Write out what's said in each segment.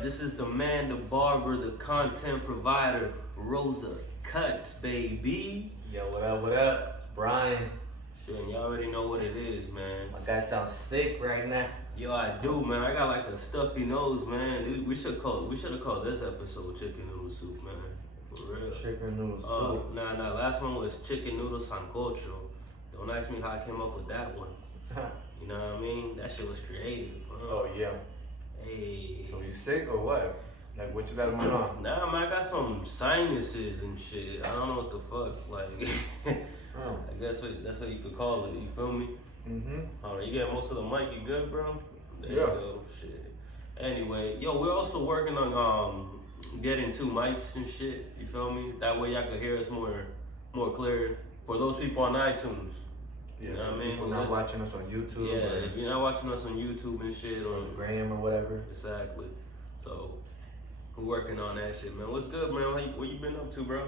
up? This is the man, the barber, the content provider, Rosa Cuts, baby. Yo, what up, what up? It's Bryan. Shit, y'all already know what it is, man. My guy sounds sick right now. Yo, I do, man. I got like a stuffy nose, man. Dude, we should have called this episode Chicken Noodle Soup, man. For real. Chicken noodle soup. Nah. Last one was Chicken Noodle Sancocho. Don't ask me how I came up with that one. You know what I mean? That shit was creative. Oh, yeah. Hey. So you sick or what? Like, what you got going on? Nah, man, I got some sinuses and shit. I don't know what the fuck. Like, I guess that's what you could call it. You feel me? Mm-hmm. Alright, you got most of the mic. You good, bro? There Yeah. you go. Shit. Anyway, yo, we're also working on getting 2 mics and shit. You feel me? That way y'all can hear us more clear. For those people on iTunes. Yeah, You know what I mean? people not watching us on YouTube Yeah, or if you're not watching us on YouTube and shit or the gram or whatever. exactly. So we're working on that shit, man. What's good, man? What you been up to, bro?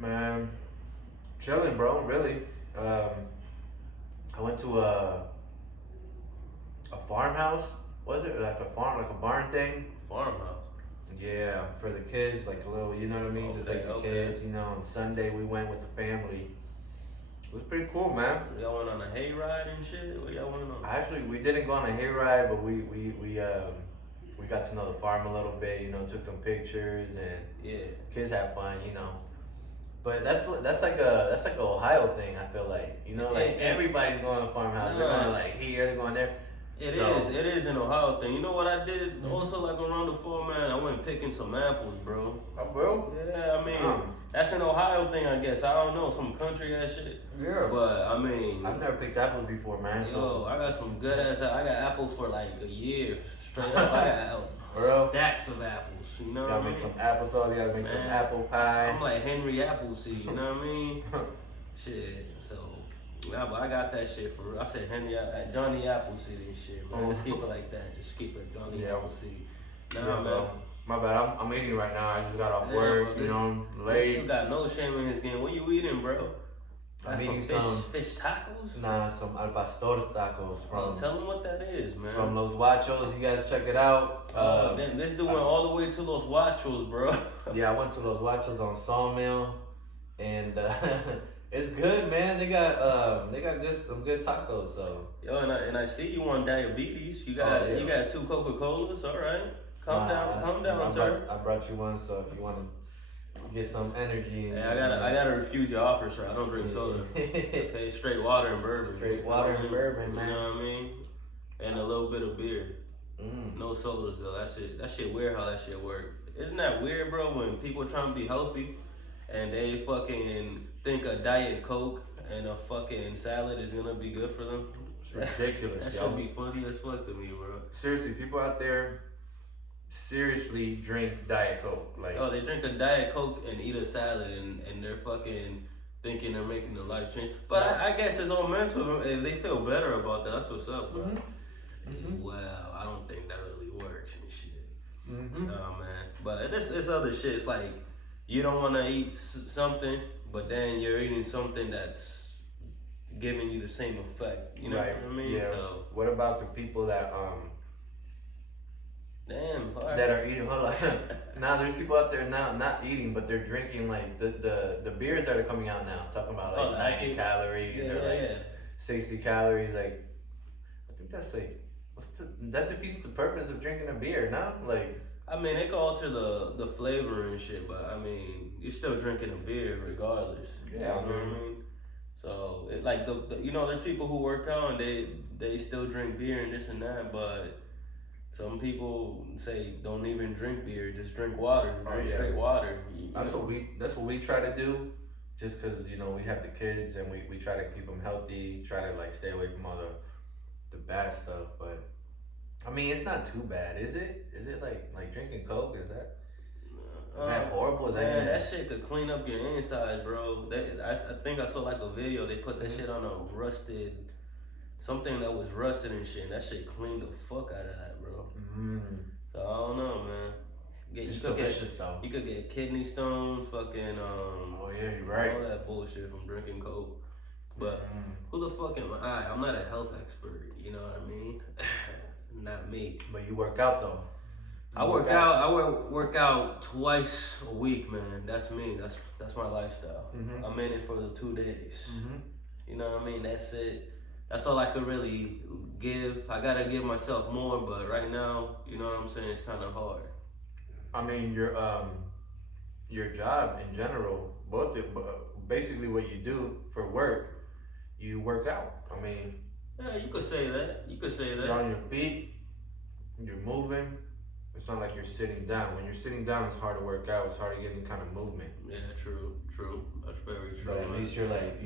Man, chilling, bro, really. I went to a farmhouse. Was it like a farm, like a barn thing? Farmhouse. Yeah, for the kids, like a little, you know what I mean? To take the kids, you know. On Sunday we went with the family. It was pretty cool, man. Y'all went on a hayride and shit? What y'all went on? Actually, we didn't go on a hayride, but we got to know the farm a little bit. You know, took some pictures and Yeah. kids had fun. You know, but that's like a Ohio thing. I feel like, you know, like everybody's going to farmhouse. They're going like here, they're going there. It is an Ohio thing. You know what I did? Also, like around the fall, man, I went picking some apples, bro. Oh, bro? Yeah, I mean, that's an Ohio thing, I guess. I don't know, some country ass shit. Yeah. But I mean, I've never picked apples before, man. yo, I got some good ass. I got apples for like a year straight up. I got stacks of apples. You know what I gotta mean? make some applesauce. You gotta make some apple pie. I'm like Henry Appleseed. You know what I mean? Shit. So. Nah, but I got that shit for real. I said Johnny Appleseed and shit, man. Just keep it like that. Just keep it Johnny Appleseed. Nah, man. My bad. I'm eating right now. I just got off work, bro, you know, This late. you got no shame in his game. What you eating, bro? I'm eating some fish tacos? Nah, some al pastor tacos from. Tell them what that is, man. From Los Guachos. You guys check it out. Damn, this dude went all the way to Los Guachos, bro. Yeah, I went to Los Guachos on Sawmill, and it's good, man. They got some good tacos. So yo, and I see you on diabetes. You got you got 2 Coca-Colas. All right, calm down, sir. I brought you one, so if you want to get some energy. Hey, I gotta refuse your offer, sir. I don't drink soda. Okay, straight water and bourbon. Straight water and bourbon, man. You know what I mean? And a little bit of beer. No sodas though. That shit weird how that shit work. Isn't that weird, bro? When people trying to be healthy and they fucking think a Diet Coke and a fucking salad is gonna be good for them. It's ridiculous. That should be funny as fuck to me, bro. Seriously, people out there seriously drink Diet Coke. Like, oh, they drink a Diet Coke and eat a salad and they're fucking thinking they're making a life change. But I guess it's all mental. If they feel better about that, that's what's up, bro. Well, I don't think that really works and shit. Oh, man. But it's other shit. It's like you don't want to eat something, but then you're eating something that's giving you the same effect. You know what I mean? Yeah. So, what about the people that damn. that are eating? Hold on. Now there's people out there now not eating, but they're drinking like the beers that are coming out now, talking about like 90 calories or like 60 calories. Like, I think that's like that defeats the purpose of drinking a beer, no? Like, I mean, it can alter the flavor and shit, but I mean, you're still drinking a beer regardless. Yeah, you know what I mean. So, like the you know, there's people who work out and they still drink beer and this and that, but some people say don't even drink beer, just drink water, drink straight water. That's what we try to do, just because, you know, we have the kids and we try to keep them healthy, try to like stay away from all the bad stuff. But I mean, it's not too bad, is it? Is it like drinking Coke? Is that horrible? That shit could clean up your insides, bro. I think I saw like a video. They put that shit on a rusted, something that was rusted and shit. And that shit cleaned the fuck out of that, bro. So I don't know, man. You could get kidney stones, fucking oh yeah, you're right. All that bullshit from drinking Coke. But who the fuck am I'm not a health expert. You know what I mean? Not me. But you work out though. I work out. I work out twice a week, man. That's me. That's my lifestyle. Mm-hmm. I'm in it for the 2 days. Mm-hmm. You know what I mean? That's it. That's all I could really give. I gotta give myself more, but right now, you know what I'm saying? It's kind of hard. I mean, your job in general, basically what you do for work, you work out. I mean, yeah, you could say that. You're on your feet. You're moving. It's not like you're sitting down. When you're sitting down, it's hard to work out. It's hard to get any kind of movement. Yeah, true. That's very true. But at least you're like,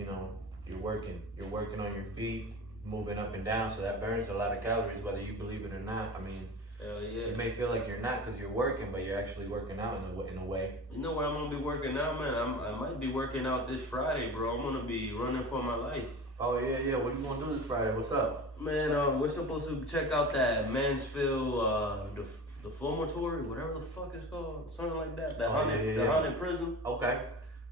you're working. You're working on your feet, moving up and down. So that burns a lot of calories, whether you believe it or not. I mean, hell yeah. You may feel like you're not because you're working, but you're actually working out in a way. You know where I'm gonna be working out, man? I might be working out this Friday, bro. I'm gonna be running for my life. Oh yeah. What you gonna do this Friday? What's up? Man, we're supposed to check out that Mansfield, the Formatory, whatever the fuck it's called, something like that. The haunted prison. Okay.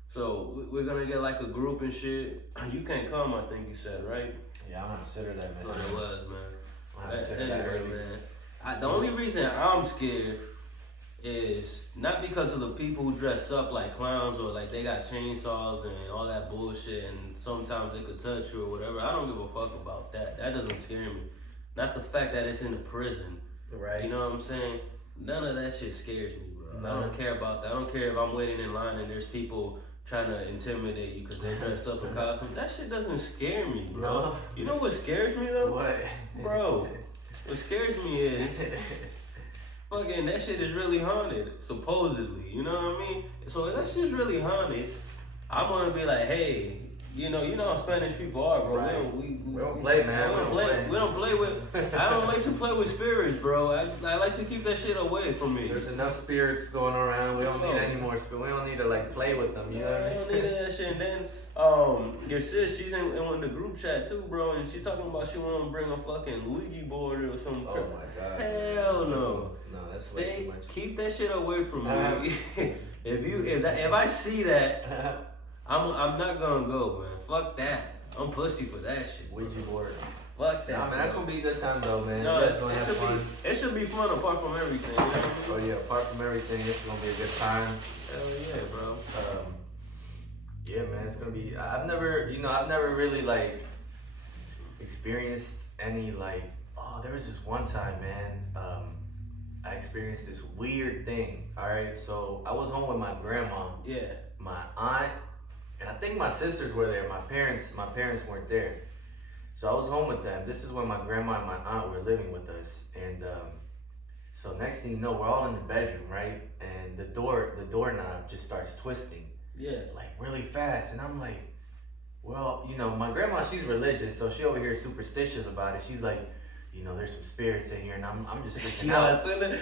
So we're gonna get like a group and shit. You can't come, I think you said, right? Yeah, I'm gonna consider that, man. So it was, man. I'm gonna consider that early, man. The only reason I'm scared is not because of the people who dress up like clowns or like they got chainsaws and all that bullshit and sometimes they could touch you or whatever. I don't give a fuck about that. That doesn't scare me. Not the fact that it's in a prison. Right. You know what I'm saying? None of that shit scares me, bro. No. I don't care about that. I don't care if I'm waiting in line and there's people trying to intimidate you because they're dressed up in costumes. That shit doesn't scare me, bro. No. You know what scares me though? What? Bro, what scares me is fucking that shit is really haunted, supposedly. You know what I mean? So if that shit's really haunted, I'm gonna be like, hey, you know how Spanish people are, bro. Right. We don't play, man. We don't play with. I don't like to play with spirits, bro. I like to keep that shit away from me. There's enough spirits going around. We don't need any more spirits. We don't need to like play with them. You know what I mean? I don't need that shit. And then your sis, she's in the group chat too, bro, and she's talking about she want to bring a fucking Ouija board or something. Oh my god. Hell no. No, that's way too much. Keep that shit away from me. If I see that. I'm not gonna go, man. Fuck that. I'm pussy for that shit. Ouija board. Fuck that. Nah, man, that's gonna be a good time though, man. No, you guys gonna have fun. It should be fun apart from everything. You know what I mean? Oh yeah, apart from everything, it's gonna be a good time. Hell yeah, bro. Yeah, man, it's gonna be. I've never really like experienced any like. Oh, there was this one time, man. I experienced this weird thing. All right, so I was home with my grandma. Yeah. My aunt. And I think my sisters were there. My parents weren't there. So I was home with them. This is when my grandma and my aunt were living with us. And so next thing you know, we're all in the bedroom, right? And the doorknob just starts twisting. Yeah. Like really fast. And I'm like, well, my grandma, she's religious, so she over here is superstitious about it. She's like, there's some spirits in here, and I'm just freaking out. As soon as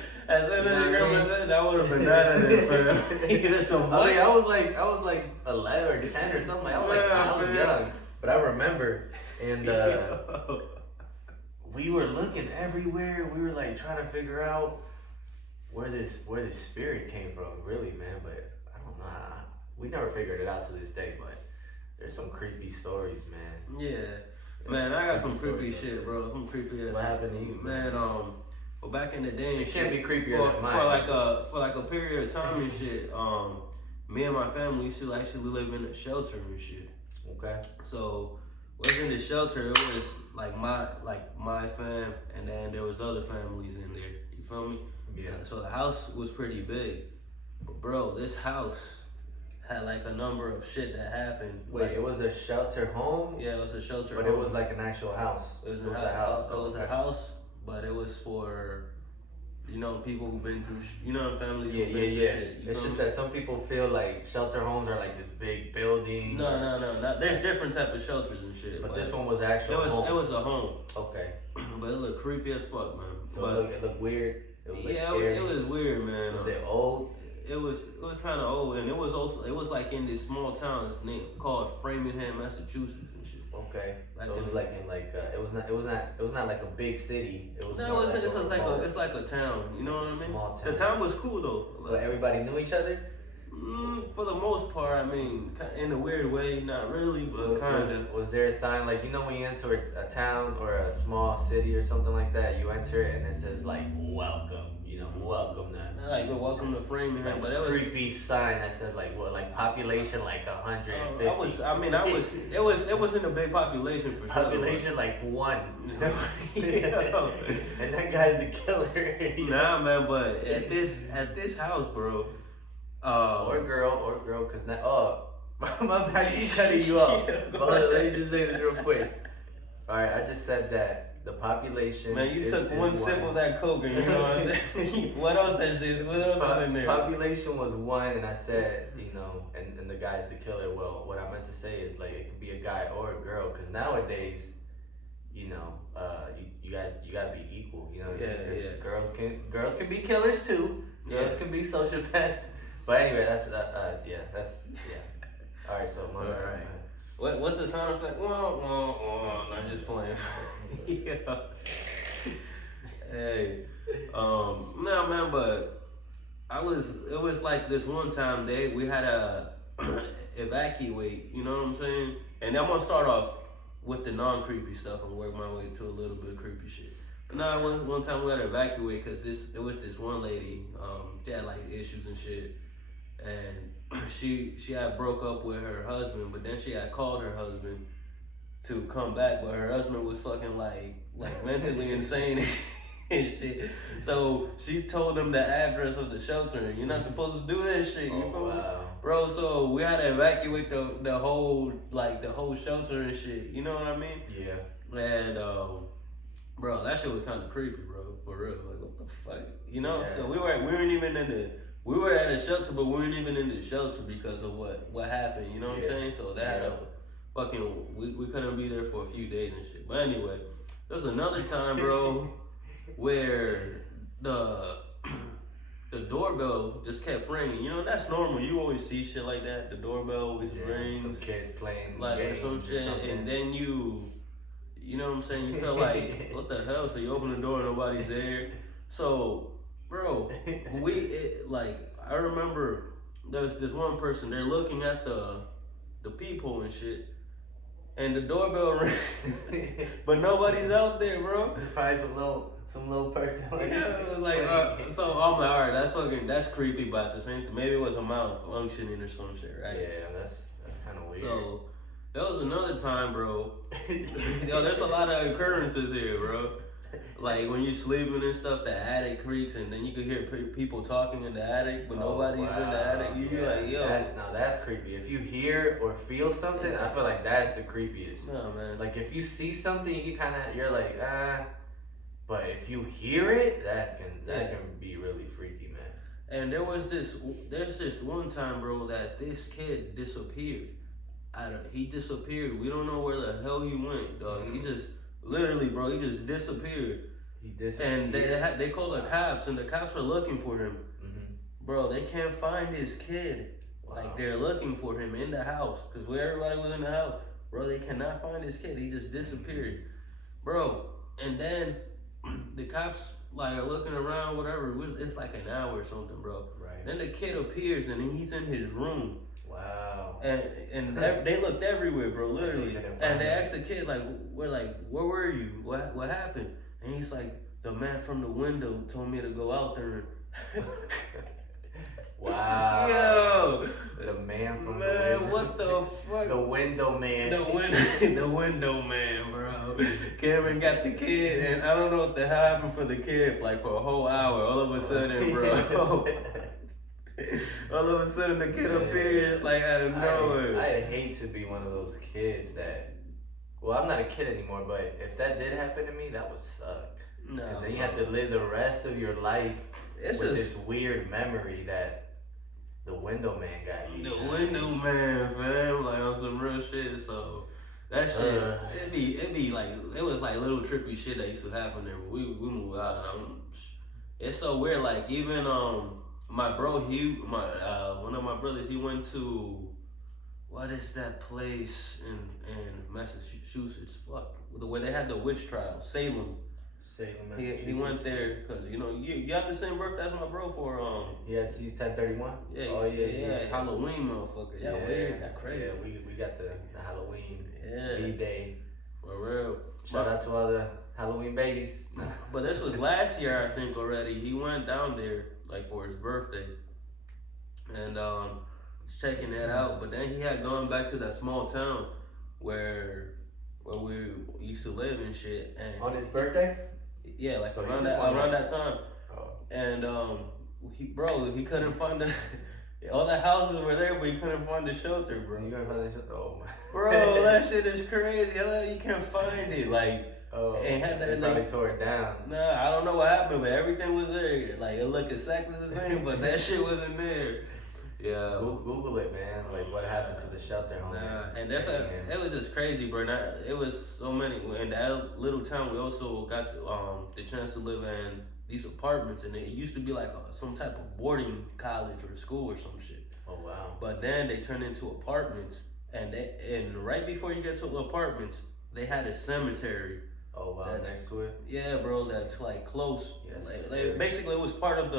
your grandma said that, would have been that in there, fam. There's some. I was like 11 or 10 or something. I was young, but I remember, and we were looking everywhere. We were like trying to figure out where this spirit came from, really, man. But I don't know. We never figured it out to this day. But there's some creepy stories, man. Yeah. Man, I got some creepy shit, bro. Some creepy ass. What happened to you, man? Well, back in the day, it can't be creepier than mine. For like a period of time and shit. Me and my family used to actually live in a shelter and shit. Okay. So, was in the shelter. It was like my fam, and then there was other families in there. You feel me? Yeah. So the house was pretty big, but bro, this house had like a number of shit that happened. Wait, it was a shelter home? Yeah, it was a shelter but home. It was like an actual house. It was a house. It was a house, but it was for, people who've been through, families who've been through shit. It's just that some people feel like shelter homes are like this big building. No. There's different type of shelters and shit. But this one was actual home. It was a home. Okay. But it looked creepy as fuck, man. So it looked weird? It was like scary? It was weird, man. Was it old? It was kind of old, and it was like in this small town called Framingham, Massachusetts and shit. Okay, so it was like in it was not like a big city. It was it's like a town. You know what I mean? Small town. The town was cool though. But everybody knew each other. For the most part, I mean, in a weird way, not really, but kind of. Was there a sign like, you know, when you enter a town or a small city or something like that, you enter it and it says like welcome, you know, welcome to like welcome to Framingham, like but it was creepy sign that says like what, like population like 150. It wasn't a big population for sure. Population like 1. And that guy's the killer. Nah, man, but at this house, bro. Or girl, cause now, my bad, I keep cutting you off. But hold on, let me just say this real quick. All right, I just said that the population. Man, you took one sip of that Coke, and you know what else? What else was in there? Population was 1, and I said, you know, and the guy's the killer. Well, what I meant to say is like it could be a guy or a girl, cause nowadays, you know, you gotta be equal. You know, girls can be killers too. Girls can be sociopaths. But anyway, that's All right, so all right. What's the sound effect? I'm just playing. Yeah. Hey, no man, but it was like this one time we had to evacuate. You know what I'm saying? And I'm gonna start off with the non-creepy stuff and work my way to a little bit of creepy shit. Nah, one time we had to evacuate because it was this one lady. She had like issues and shit. And she had broke up with her husband, but then she had called her husband to come back, but her husband was fucking like mentally insane and shit. So she told him the address of the shelter, and you're not supposed to do that shit. You feel me? Bro, so we had to evacuate the whole shelter and shit. You know what I mean? Yeah. And bro, that shit was kind of creepy, bro. For real, like what the fuck, you know? Yeah. So we weren't even in the. We were at a shelter, but we weren't even in the shelter because of what happened. You know what I'm saying? So that we couldn't be there for a few days and shit. But anyway, there's another time, bro, where the doorbell just kept ringing. You know, that's normal. You always see shit like that. The doorbell always rings. Some kids playing like games or some shit, and then you know what I'm saying? You feel like, what the hell? So you open the door, nobody's there. So. Bro, I remember there's this one person, they're looking at the people and shit, and the doorbell rings, but nobody's out there, bro. Probably some little person. So I'm like, all right, that's creepy, but at the same time, maybe it was a malfunctioning or some shit, right? Yeah, that's kind of weird. So there was another time, bro. Yo, there's a lot of occurrences here, bro. Like when you're sleeping and stuff, the attic creaks, and then you can hear people talking in the attic, but nobody's in the attic. You be like, yo. That's creepy. If you hear or feel something, I feel like that's the creepiest. No, man. Like if you see something, you're like, but if you hear it, that can be really freaky, man. And there's this one time, bro, that this kid disappeared. He disappeared. We don't know where the hell he went, dog. He just. Literally, bro, he just disappeared. He disappeared. And they called the cops, and the cops are looking for him. Mm-hmm. Bro, they can't find this kid. Wow. Like, they're looking for him in the house. Because everybody was in the house. Bro, they cannot find this kid. He just disappeared. Bro, and then the cops, like, are looking around, whatever. It's like an hour or something, bro. Right. Then the kid appears, and he's in his room. Wow. And they looked everywhere, bro, literally. And they asked the kid, like, where were you? What happened? And he's like, the man from the window told me to go out there. Wow. Yo. The man from the window. window. What the fuck? The window man. The window man, bro. Cameron got the kid, and I don't know what the hell happened for the kid, like for a whole hour. All of a sudden, bro. All of a sudden, the kid appears like out of nowhere. I'd hate to be one of those kids that. Well, I'm not a kid anymore, but if that did happen to me, that would suck. Because then you have to live the rest of your life with this weird memory that the window man got you. The window man, fam, like on some real shit. So that shit, it'd be like it was like little trippy shit that used to happen there. But we moved out, and it's so weird. Like even my bro, one of my brothers, he went to, what is that place in Massachusetts? Fuck, where they had the witch trial, Salem. Salem, He went there because you have the same birthday as my bro for Yes, he's 1031. Yeah. Oh yeah. Halloween, motherfucker. Yeah, weird. That crazy. Yeah, we got the Halloween B-Day. For real. Shout out to all the Halloween babies. But this was last year, I think already. He went down there like for his birthday, and was checking that out. But then he had gone back to that small town where we used to live and shit. And on his birthday. Yeah, like so around that time. Oh. And he couldn't find all the houses were there, but he couldn't find the shelter, bro. You couldn't find the shelter? Oh my. Bro, that shit is crazy. You can't find it. Like, they probably tore it down. Nah, I don't know what happened, but everything was there. Like, it looked exactly the same, but that shit wasn't there. Yeah. Google it, man. Like, what happened to the shelter home? Nah, and it was just crazy, bro. It was so many. In that little town, we also got the chance to live in these apartments, and it used to be like some type of boarding college or school or some shit. Oh wow! But then they turned into apartments, and right before you get to the apartments, they had a cemetery. Oh wow! Next to it. Yeah, bro. That's like close. Yeah, basically, it was part of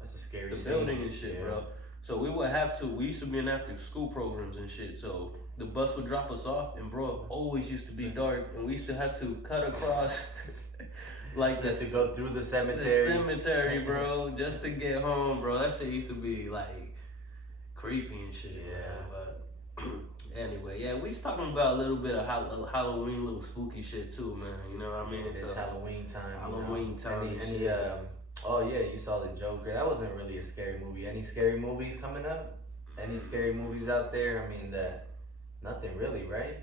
That's a scary the scene. building and shit, bro. So we used to be in after school programs and shit. So the bus would drop us off, and bro, it always used to be dark, and we used to have to cut across like just to go through the cemetery. The cemetery, bro, just to get home, bro. That shit used to be like creepy and shit. Yeah. But anyway, we was talking about a little bit of Halloween, little spooky shit too, man. You know what I mean? It's Halloween time. Halloween time. Oh yeah, you saw the Joker. That wasn't really a scary movie. Any scary movies coming up? Any scary movies out there? I mean, nothing really, right?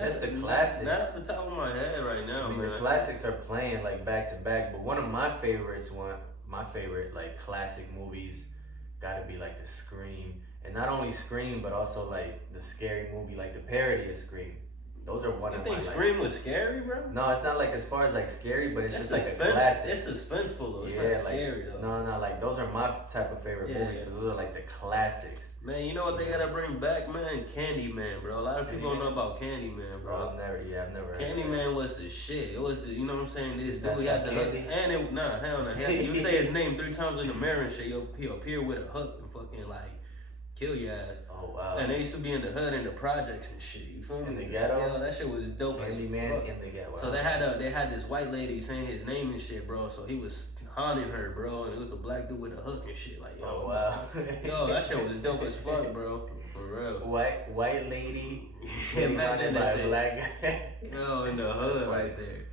Just the classics. Not at the top of my head right now, man. The classics are playing like back to back. But one of my favorites, my favorite like classic movies, gotta be like the Scream, and not only Scream, but also like the scary movie, like the parody of Scream. Those are one of my. You think Scream was scary, bro? No, it's not like as far as like scary, but it's just like a classic. It's suspenseful though. It's not scary though. No, like those are my type of favorite movies. So those are like the classics. Man, you know what they gotta bring back, man? Candyman, bro. A lot of people don't know about Candyman, bro. I've never. Candyman was the shit. It was you know what I'm saying? This dude he had the hook, and hell no. You say his name 3 times in the mirror and shit. He'll appear with a hook and fucking like kill your ass. Oh wow. And they used to be in the hood in the projects and shit. You feel me? In the ghetto. Yeah, that shit was dope. Candyman in the ghetto. So they had this white lady saying his name and shit, bro. So he was haunting her, bro, and it was the black dude with a hook and shit. Like, oh wow. Yo, that shit was dope as fuck, bro. For real. White lady. Imagine that shit. Black guy. Yo, in the hood right there.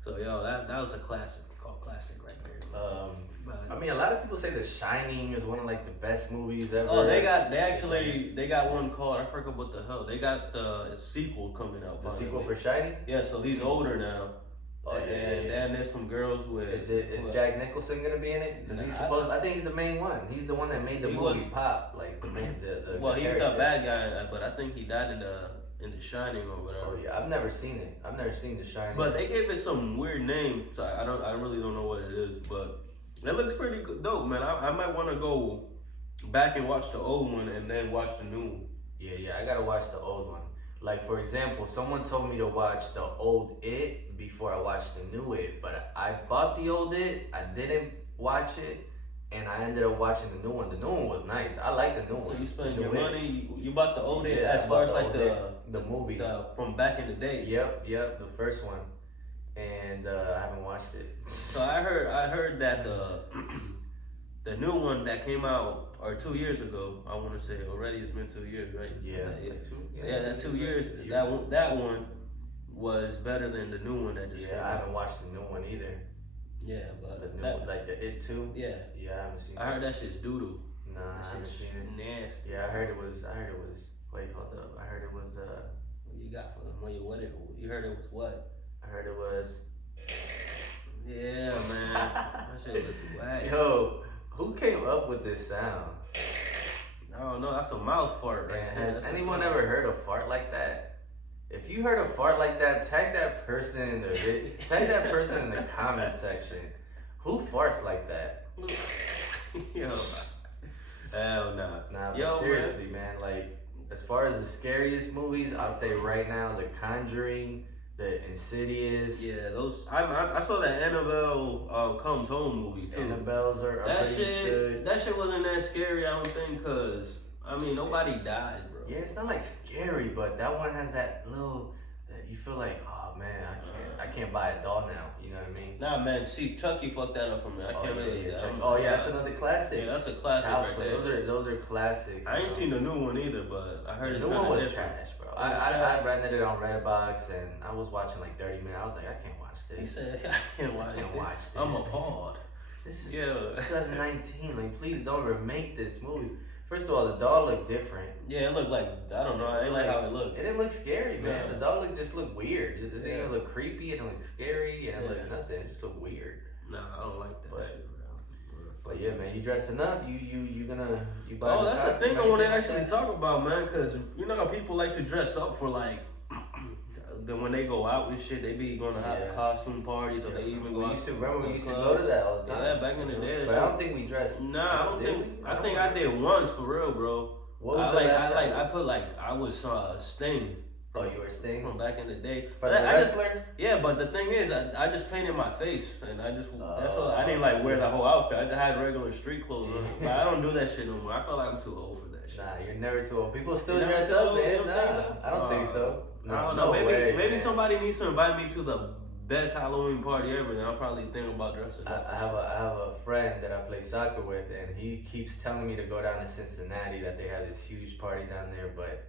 So yo, that was a classic. Called classic right there. I mean, a lot of people say The Shining is one of like the best movies ever. Oh, they got one called, I forgot what the hell. They got the sequel coming out. The sequel for Shining? Yeah, so he's older now. Oh, and there's some girls with. Is Jack Nicholson gonna be in it? Because he's supposed. I think he's the main one. He's the one that made the movie pop. Like the main. Well, he's the bad guy, but I think he died in the Shining or whatever. Oh yeah, I've never seen it. I've never seen The Shining. But they gave it some weird name, so I really don't know what it is, but it looks pretty dope, man. I might want to go back and watch the old one and then watch the new one. Yeah, I gotta watch the old one. Like for example, someone told me to watch the old It before I watched the new It, but I bought the old It, I didn't watch it, and I ended up watching the new one. The new one was nice. I like the new one. So you spent your money. You bought the old It as far as like the movie from back in the day. Yep, the first one, and I haven't watched it. So I heard that the new one that came out 2 years ago, I want to say already it's been 2 years, right? Yeah, that 2 years. That one was better than the new one that just came out. I haven't watched the new one either. Yeah, but the new one, like the It 2. Yeah, I haven't seen. I heard that shit's doodoo. Nah, I haven't seen it. Nasty. Yeah, I heard it was. Wait, hold up. I heard it was. What you got for them? You heard it was what? I heard it was. Yeah, man. That shit was whack. Yo, who came up with this sound? I don't know. That's a mouth fart, right? Has anyone ever heard a fart like that? If you heard a fart like that, tag that person in the comment section. Who farts like that? Yo, hell nah. Nah, but seriously, man. Like, as far as the scariest movies, I'd say right now, The Conjuring, the Insidious. Yeah, those. I saw that Annabelle Comes Home movie too. Annabelles are that pretty shit. good. That shit wasn't that scary. I don't think, cause I mean nobody dies, bro. Yeah, it's not like scary, but that one has that little. You feel like, oh man, I can't buy a doll now. You know what I mean? Nah, man. See, Chucky fucked that up for me. I can't really. That's another classic. Yeah, that's a classic right there. Those are classics. I ain't seen the new one either, but I heard the it's new kind one of was different. trash, bro. I rented it on Redbox and I was watching like 30 minutes. I was like, I can't watch this. He said, I can't watch this. I'm appalled. This is 2019. Like, please don't remake this movie. First of all, the doll looked different. Yeah, it looked like, I don't know, I didn't like how it looked. It didn't look scary, man. Yeah. The doll just looked weird. It didn't look creepy, it didn't look scary, and it looked nothing. It just looked weird. Nah, I don't like that shit, bro. But yeah, man, you dressing up, you buy. Oh, that's the thing I want to actually talk about, man, because you know how people like to dress up for like, then when they go out and shit, they be going to have costume parties, or they even go out. We used to go to that all the time. Yeah, back in the day. But I don't think we dressed. Nah, I don't think. I think I did once for real, bro. What was the last time? I put like I was Sting. Oh, you were Sting from back in the day. For the wrestler? Yeah, but the thing is, I just painted my face, and that's all. I didn't like wear the whole outfit. I just had regular street clothes on. But I don't do that shit no more. I feel like I'm too old for that shit. Nah, you're never too old. People still dress up, man. I don't think so. No, I don't know. Maybe somebody needs to invite me to the best Halloween party ever. Then I'll probably think about dressing up. I have a friend that I play soccer with, and he keeps telling me to go down to Cincinnati, that they have this huge party down there, but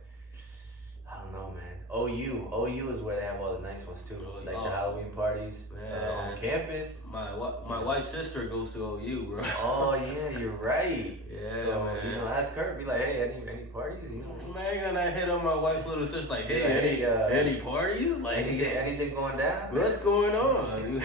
I don't know, man. OU is where they have all the nice ones too, like the Halloween parties on campus. My wife's sister goes to OU, bro. Oh yeah, you're right. Yeah, so man. ask her, be like, hey, any parties? Man, gonna hit on my wife's little sister like, hey, any parties? Like anything going down? What's going on?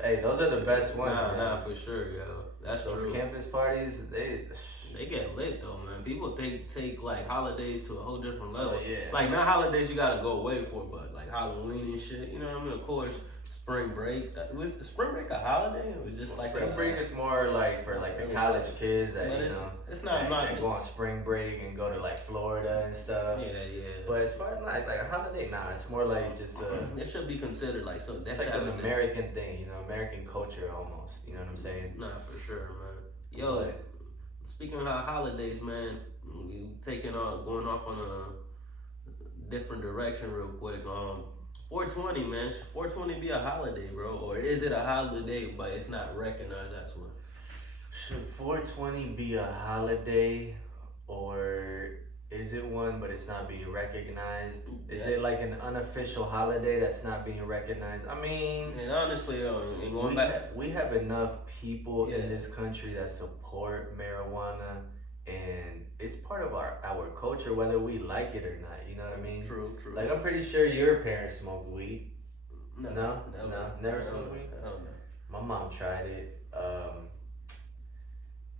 Hey, those are the best ones. Nah, for sure, yo. That's those true. Campus parties, they get lit though, man. People take like holidays to a whole different level. Oh, yeah. Like not holidays you gotta go away for, but like Halloween and shit. You know what I mean? Of course, spring break. Was spring break a holiday? It was just like spring break is more like for like the college kids that it's not they go on spring break and go to like Florida and stuff. Yeah. But as far as like a holiday, it's more like just it should be considered like so. That's like an American thing, American culture almost. You know what I'm saying? Nah, for sure, man. Yo. Speaking of holidays, man, we going off on a different direction real quick. 420, man. Should 420 be a holiday, bro? Or is it a holiday, but it's not recognized as one? Should 420 be a holiday, or is it one, but it's not being recognized? Is it like an unofficial holiday that's not being recognized? I mean, and honestly, we have enough people in this country that support marijuana, and it's part of our culture, whether we like it or not. You know what I mean? True. Like, I'm pretty sure your parents smoked weed. No, never smoked weed. No. My mom tried it.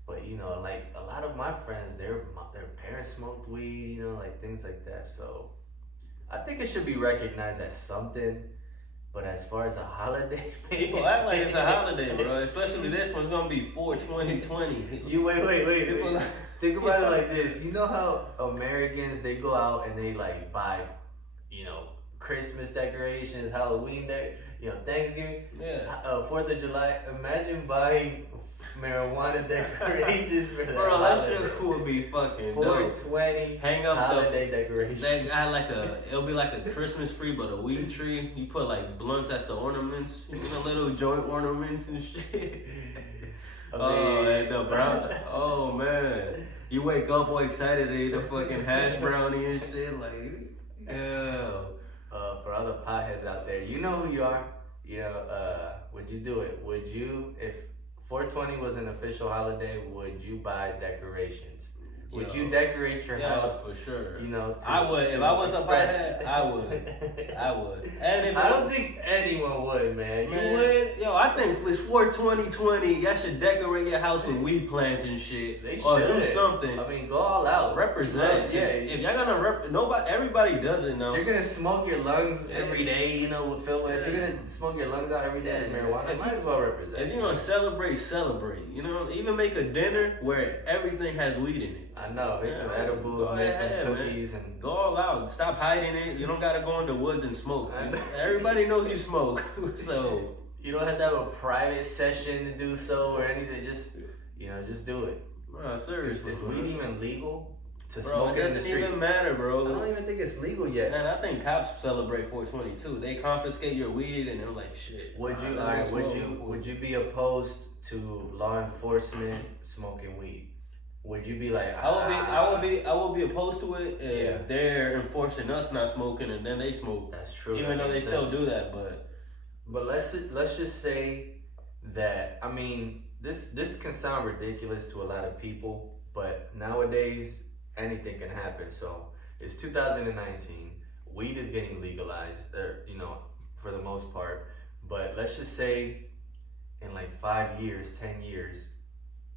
But like a lot of my friends, their parents smoked weed, like things like that. So I think it should be recognized as something. But as far as a holiday, people act like it's a holiday, bro. Especially this one's gonna be 4/20/20. You wait. Think about it like this. You know how Americans, they go out and they like buy, Christmas decorations, Halloween Thanksgiving, 4th of July. Imagine buying marijuana decorations for that. Bro, that shit would be fucking 420 hang up holiday decorations. They got it'll be like a Christmas tree, but a weed tree. You put like blunts as the ornaments, little joint ornaments and shit. Oh man, you wake up all excited to eat a fucking hash brownie and shit, like, yeah. For all the potheads out there, you know who you are. Would you do it? Would you, if 420 was an official holiday, would you buy decorations? Would you decorate your house? For sure. I would. If I was a pothead, I would. And if I don't think anyone would, man. You would? Yo, I think if it's 4/20/20, y'all should decorate your house with weed plants and shit. They or should do something. I mean, go all out. Represent. Yeah. If y'all gonna everybody does it now. If you're gonna smoke your lungs every day, with Phil. If you're gonna smoke your lungs out every day with marijuana, might as well represent. If you're gonna celebrate. Even make a dinner where everything has weed in it. I know. Make some edibles, make some cookies, and go all out. Stop hiding it. You don't gotta go in the woods and smoke. Everybody knows you smoke, so you don't have to have a private session to do so or anything. Just just do it. Nah, seriously. Is weed even legal? To bro, smoke it doesn't even matter, bro. I don't even think it's legal yet. Man, I think cops celebrate 420 too. They confiscate your weed and they're like, shit. Would you be opposed to law enforcement smoking weed? Would you be like, I would be opposed to it if they're enforcing us not smoking and then they smoke. That's true. Even though they still do that, but let's just say that, I mean, this can sound ridiculous to a lot of people, but nowadays anything can happen. So it's 2019. Weed is getting legalized, for the most part. But let's just say in like 5 years, 10 years,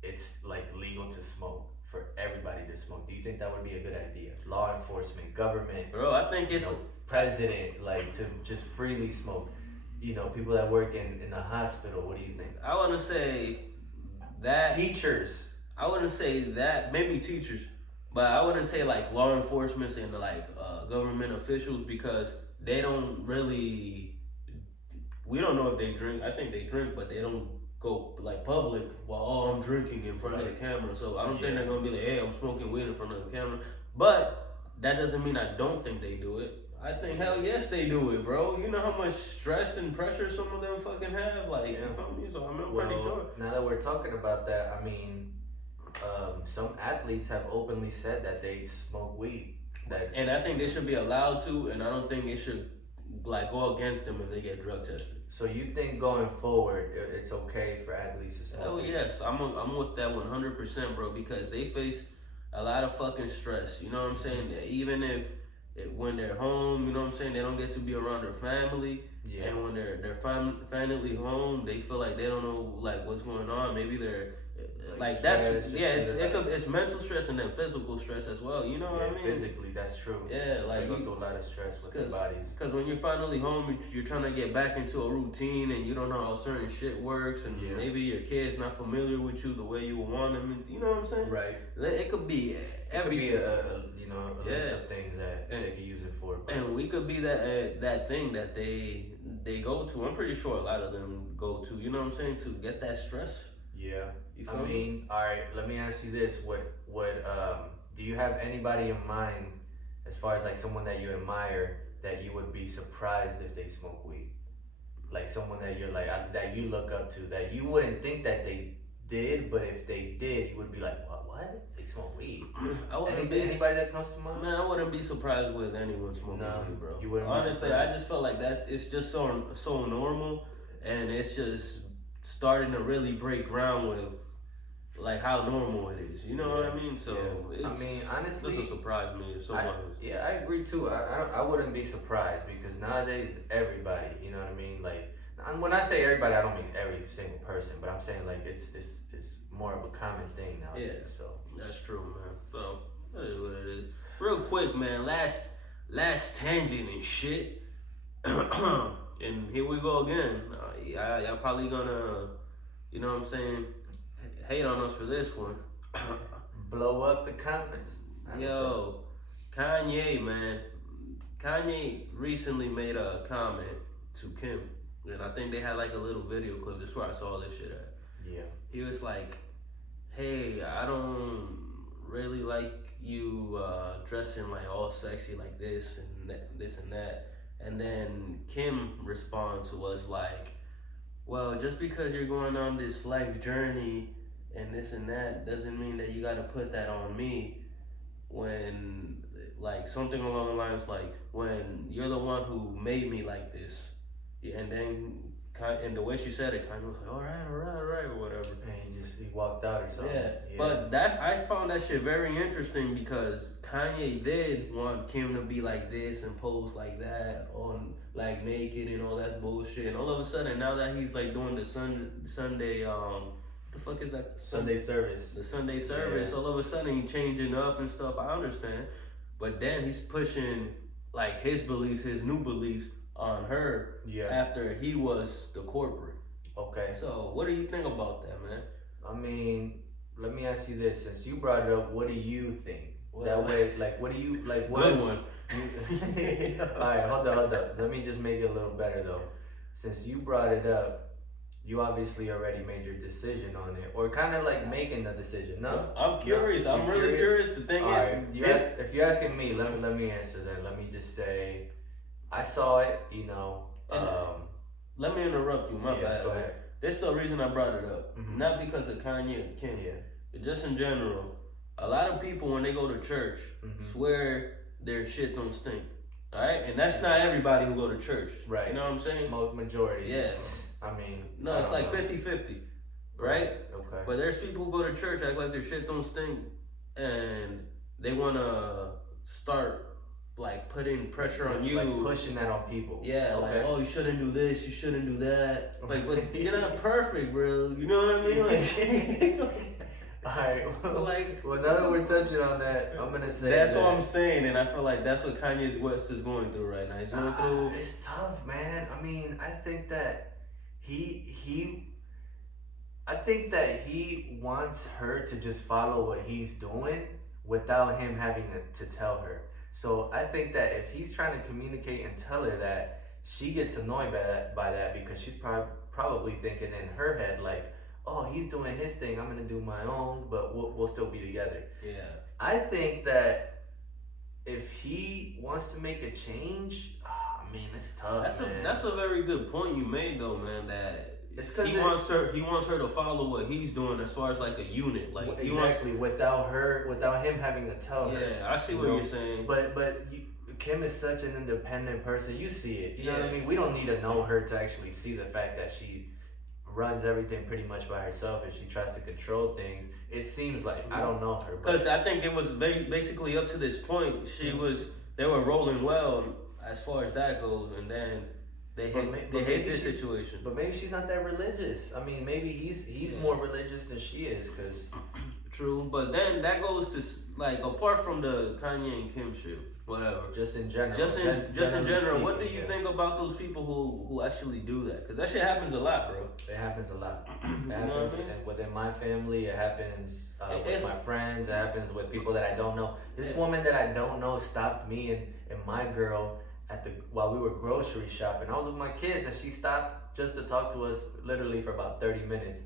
it's like legal to smoke for everybody to smoke. Do you think that would be a good idea? Law enforcement, government, bro, I think it's president, like to just freely smoke. People that work in the hospital. What do you think? I want to say that teachers. I wouldn't say that. Maybe teachers. But I wouldn't say like law enforcement and like government officials, because they don't really. We don't know if they drink. I think they drink, but they don't go like public while I'm drinking in front of the camera. So I don't think they're gonna be like, hey, I'm smoking weed in front of the camera. But that doesn't mean I don't think they do it. I think hell yes they do it, bro. You know how much stress and pressure some of them fucking have, like you feel me? So I'm pretty sure. Now that we're talking about that, I mean. Some athletes have openly said that they smoke weed. And I think they should be allowed to, and I don't think it should like go against them if they get drug tested. So you think going forward, it's okay for athletes to smoke? Hell yes, I'm with that 100%, bro, because they face a lot of fucking stress. You know what I'm saying? Even if when they're home, you know what I'm saying, they don't get to be around their family. Yeah. And when they're finally home, they feel like they don't know like what's going on. Maybe they're like that's it's mental stress and then physical stress as well. You know what I mean? Physically, that's true. Yeah, like they go through a lot of stress with their bodies. Because when you're finally home, you're trying to get back into a routine, and you don't know how certain shit works, and maybe your kid's not familiar with you the way you would want them. And, you know what I'm saying? Right. It could be everything. A list of things that they could use it for. But. And we could be that thing that they go to. I'm pretty sure a lot of them go to. You know what I'm saying? To get that stress. Yeah. I mean, all right. Let me ask you this: What do you have anybody in mind, as far as like someone that you admire, that you would be surprised if they smoke weed? Like someone that you're like that you look up to, that you wouldn't think that they did, but if they did, you would be like, what? They smoke weed? Anybody that comes to mind? Man, I wouldn't be surprised with anyone smoking weed, bro. You wouldn't. Honestly, I just felt like it's just so normal, and it's just starting to really break ground with like how normal it is. You know what I mean? So honestly, it doesn't surprise me if someone I agree too. I wouldn't be surprised, because nowadays everybody, you know what I mean? Like, when I say everybody, I don't mean every single person, but I'm saying like it's more of a common thing nowadays. Yeah, so that's true, man. So that is what it is. Real quick, man. Last tangent and shit. And here we go again. Y'all probably gonna, you know what I'm saying, hate on us for this one. Blow up the comments. Yo, Kanye, man. Kanye recently made a comment to Kim, and I think they had like a little video clip. That's where I saw this shit at. Yeah. He was like, hey, I don't really like you dressing like all sexy like this and that. And then Kim responds was like, well, just because you're going on this life journey and this and that doesn't mean that you got to put that on me, when like something along the lines like, when you're the one who made me like this. And then and the way she said it, Kanye was like, all right, or whatever. And he walked out or something. Yeah. But I found that shit very interesting, because Kanye did want Kim to be like this and pose like that, on like naked and all that bullshit. And all of a sudden, now that he's like doing the Sunday, what the fuck is that? Sunday service. The Sunday service. Yeah. All of a sudden, he changing up and stuff. I understand, but then he's pushing like his beliefs, his new beliefs on her after he was the corporate. Okay. So what do you think about that, man? I mean, let me ask you this: since you brought it up, what do you think? That way, like, what do you like? What, good one. All right, hold up. Let me just make it a little better though. Since you brought it up, you obviously already made your decision on it, or kind of like making the decision. No, I'm curious. I'm really curious. The thing is, if you're asking me, let me answer that. Let me just say, I saw it. You know, let me interrupt you. My bad. Go ahead. There's the reason I brought it up. Mm-hmm. Not because of Kanye and Kim. Yeah. Just in general. A lot of people, when they go to church, swear their shit don't stink. Alright? And that's not everybody who go to church. Right. You know what I'm saying? Majority. Yes. I mean... No, it's like 50-50. Right? Okay. But there's people who go to church, act like their shit don't stink, and they want to start, like, putting pressure on you. Like pushing that on people. Yeah, okay. Like, oh, you shouldn't do this, you shouldn't do that. Like, but you're not perfect, bro. You know what I mean? Like... Alright, well, now that we're touching on that, I'm gonna say that's what I'm saying, and I feel like that's what Kanye West is going through right now. He's going through. It's tough, man. I mean, I think that he wants her to just follow what he's doing without him having to tell her. So I think that if he's trying to communicate and tell her that, she gets annoyed by that because she's probably thinking in her head like, oh, he's doing his thing, I'm gonna do my own, but we'll still be together. Yeah. I think that if he wants to make a change, I mean, it's tough. That's a very good point you made though, man. That he wants her to follow what he's doing as far as like a unit, like exactly without him having to tell her. Yeah, I see what you're saying. But Kim is such an independent person. You see it. You know what I mean? We don't need to know her to actually see the fact that she runs everything pretty much by herself and she tries to control things. It seems like I don't know her because I think it was basically up to this point they were rolling well as far as that goes, and then they hit this situation. But maybe she's not that religious. I mean, maybe he's more religious than she is. Cause true, but then that goes to like apart from the Kanye and Kim shit. Whatever. Just in general. Just in general. What do you think about those people who actually do that? Because that shit happens a lot, bro. It happens a lot. It happens within my family. It happens with my friends. It happens with people that I don't know. This woman that I don't know stopped me and my girl while we were grocery shopping. I was with my kids and she stopped just to talk to us literally for about 30 minutes.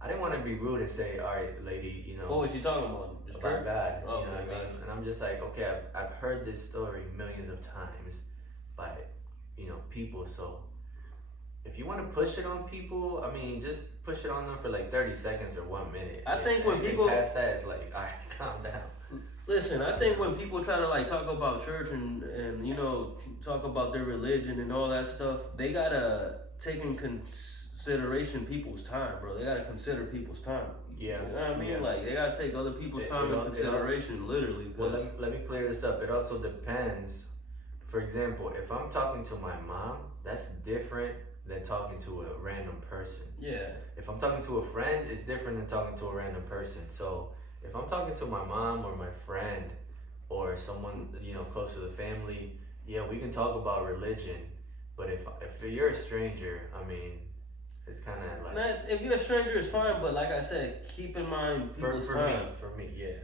I didn't want to be rude and say, all right, lady, you know. What was she talking about? About God, you know what I mean? And I'm just like, okay, I've heard this story millions of times by, people. So if you want to push it on people, I mean, just push it on them for like 30 seconds or 1 minute. I think when people past that, it's like, all right, calm down. Listen, I think when people try to like talk about church and talk about their religion and all that stuff, they gotta take in consideration people's time, bro. They gotta consider people's time. Yeah. You know what I mean? Like, they gotta take other people's time in consideration, literally. Well, let me clear this up. It also depends. For example, if I'm talking to my mom, that's different than talking to a random person. Yeah. If I'm talking to a friend, it's different than talking to a random person. So, if I'm talking to my mom or my friend or someone, close to the family, yeah, we can talk about religion. But if you're a stranger, I mean, it's kind of like... If you're a stranger, it's fine, but like I said, keep in mind people's time. For me, yeah.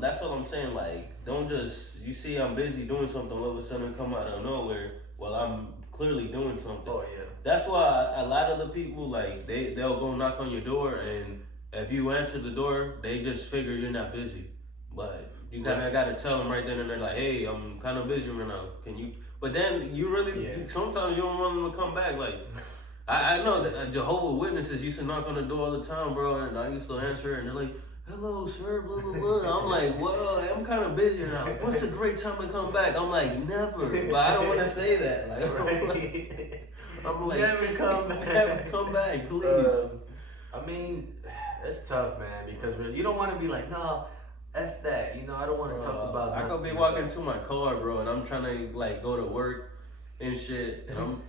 That's what I'm saying. Like, don't just... You see I'm busy doing something, all of a sudden come out of nowhere. Well, I'm clearly doing something. Oh, yeah. That's why a lot of the people, like, they'll go knock on your door, and if you answer the door, they just figure you're not busy. But you kind of got to tell them right then and there, like, hey, I'm kind of busy right now. Can you... But then you really... Sometimes you don't want them to come back, like... I know that Jehovah's Witnesses used to knock on the door all the time, bro, and I used to answer, and they're like, hello, sir, blah, blah, blah. I'm like, well, I'm kind of busy now. What's a great time to come back? I'm like, never. But I don't want to say that. Like, I'm like, never come back. Never come back, please. I mean, it's tough, man, because you don't want to be like, no, F that. I don't want to talk about I could be walking to my car, bro, and I'm trying to, like, go to work and shit, and I'm,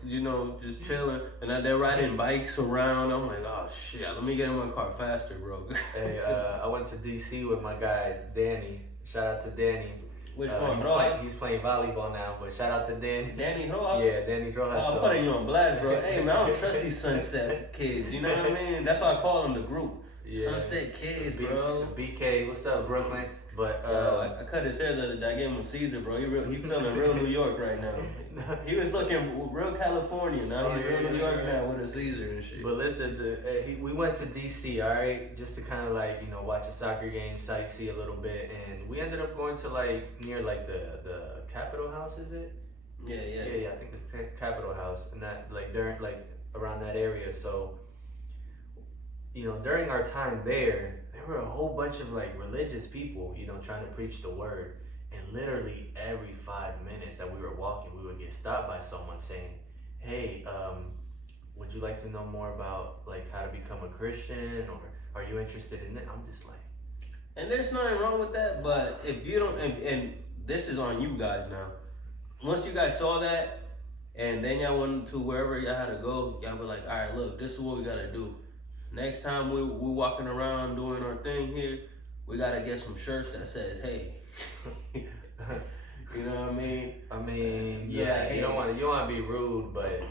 just chilling, and they're riding bikes around. I'm like, oh shit, let me get in my car faster, bro. Hey, I went to DC with my guy Danny. Shout out to Danny. Which one, he's playing volleyball now, but shout out to Danny. Danny Rojas? Yeah, Danny Rojas. I'm putting you on blast, bro. Hey man, I don't trust these Sunset kids. You know what I mean? That's why I call them the group. Yeah. Sunset Kids, bro. BK, what's up, Brooklyn? But I cut his hair the other day. I gave him a Caesar, bro. He feeling real New York right now. He was looking real California. Now he's real New York now with a Caesar and shit. But listen, we went to DC, all right, just to kind of like watch a soccer game, sightsee a little bit, and we ended up going to like near like the Capitol House, is it? Yeah. I think it's Capitol House, and that like they're like around that area. So during our time there were a whole bunch of like religious people, trying to preach the word. And literally every 5 minutes that we were walking, we would get stopped by someone saying, "Hey, would you like to know more about like how to become a Christian, or are you interested in it?" I'm just like, and there's nothing wrong with that, but if you don't, and this is on you guys now. Once you guys saw that, and then y'all went to wherever y'all had to go, y'all were like, "All right, look, this is what we gotta do. Next time we're walking around doing our thing here, we gotta get some shirts that says, hey." You know what I mean? I mean, yeah. You don't want to be rude, but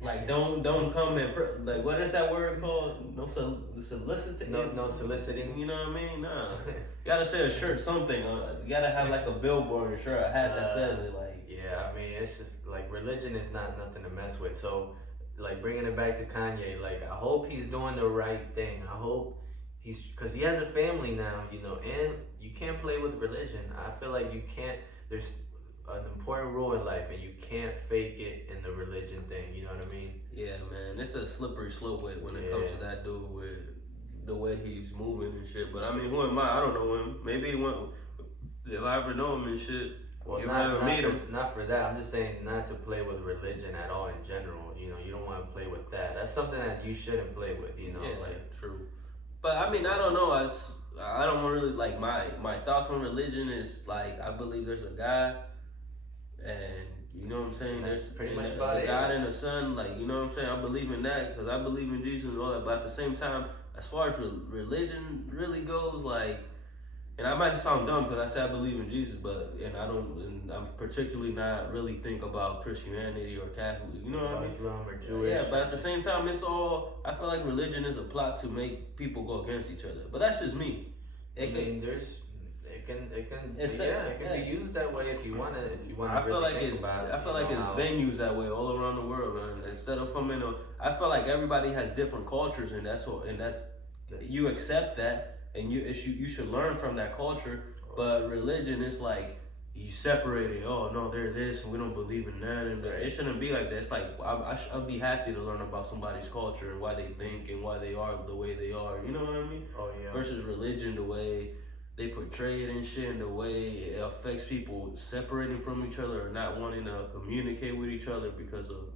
like don't come and like, what is that word called? No soliciting. No soliciting. You know what I mean? Nah. You gotta say a shirt, something. You gotta have like a billboard and shirt, a hat that says it. Like, yeah, I mean, it's just like religion is not nothing to mess with. So, like bringing it back to Kanye, like I hope he's doing the right thing. I hope because he has a family now, and you can't play with religion. I feel like you can't. There's an important rule in life, and you can't fake it in the religion thing. You know what I mean? Yeah, man. It's a slippery slope when it comes to that dude with the way he's moving and shit. But I mean, who am I? I don't know him. Maybe if I ever know him and shit. Well, not for that. I'm just saying not to play with religion at all in general. You don't want to play with that. That's something that you shouldn't play with. Yeah, like true. But I mean, I don't know. I don't really like my thoughts on religion is like I believe there's a God, and you know what I'm saying. That's there's pretty much about a God and a Son. Like you know what I'm saying. I believe in that because I believe in Jesus and all that. But at the same time, as far as religion really goes, like. And I might sound dumb because I say I believe in Jesus, and I'm particularly not really think about Christianity or Catholic, you know what I mean? Islam or Jewish. Yeah, but at the same time, I feel like religion is a plot to make people go against each other. But that's just me. It can be used that way if you want to. I feel like it's been used that way all around the world, man. Instead of I feel like everybody has different cultures, and that's you accept that. And you should learn from that culture, but religion is like you separate it. Oh no, they're this, and we don't believe in that, and it shouldn't be like that. It's like I'd be happy to learn about somebody's culture and why they think and why they are the way they are. You know what I mean? Oh yeah. Versus religion, the way they portray it and shit, and the way it affects people separating from each other or not wanting to communicate with each other because of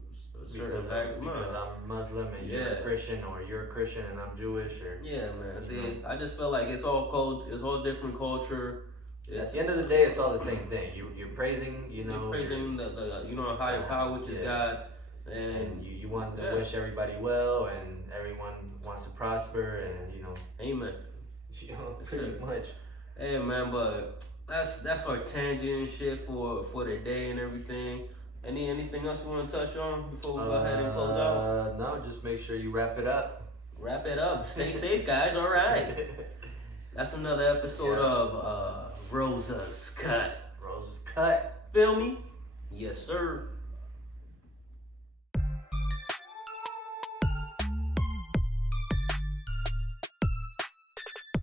certain fact. Because I'm Muslim and you're a Christian, or you're a Christian and I'm Jewish, or man. See, I just feel like it's all different culture. At the end of the day, it's all the same thing. You're praising, You're praising the higher power, which is God, and you want to wish everybody well, and everyone wants to prosper, and Amen. Pretty much. Hey man, but that's our tangent and shit for the day and everything. Anything else you want to touch on before we go ahead and close out? No, just make sure you wrap it up. Wrap it up. Stay safe, guys. All right. That's another episode of Rosa's Cut. Rosa's Cut. Feel me? Yes, sir.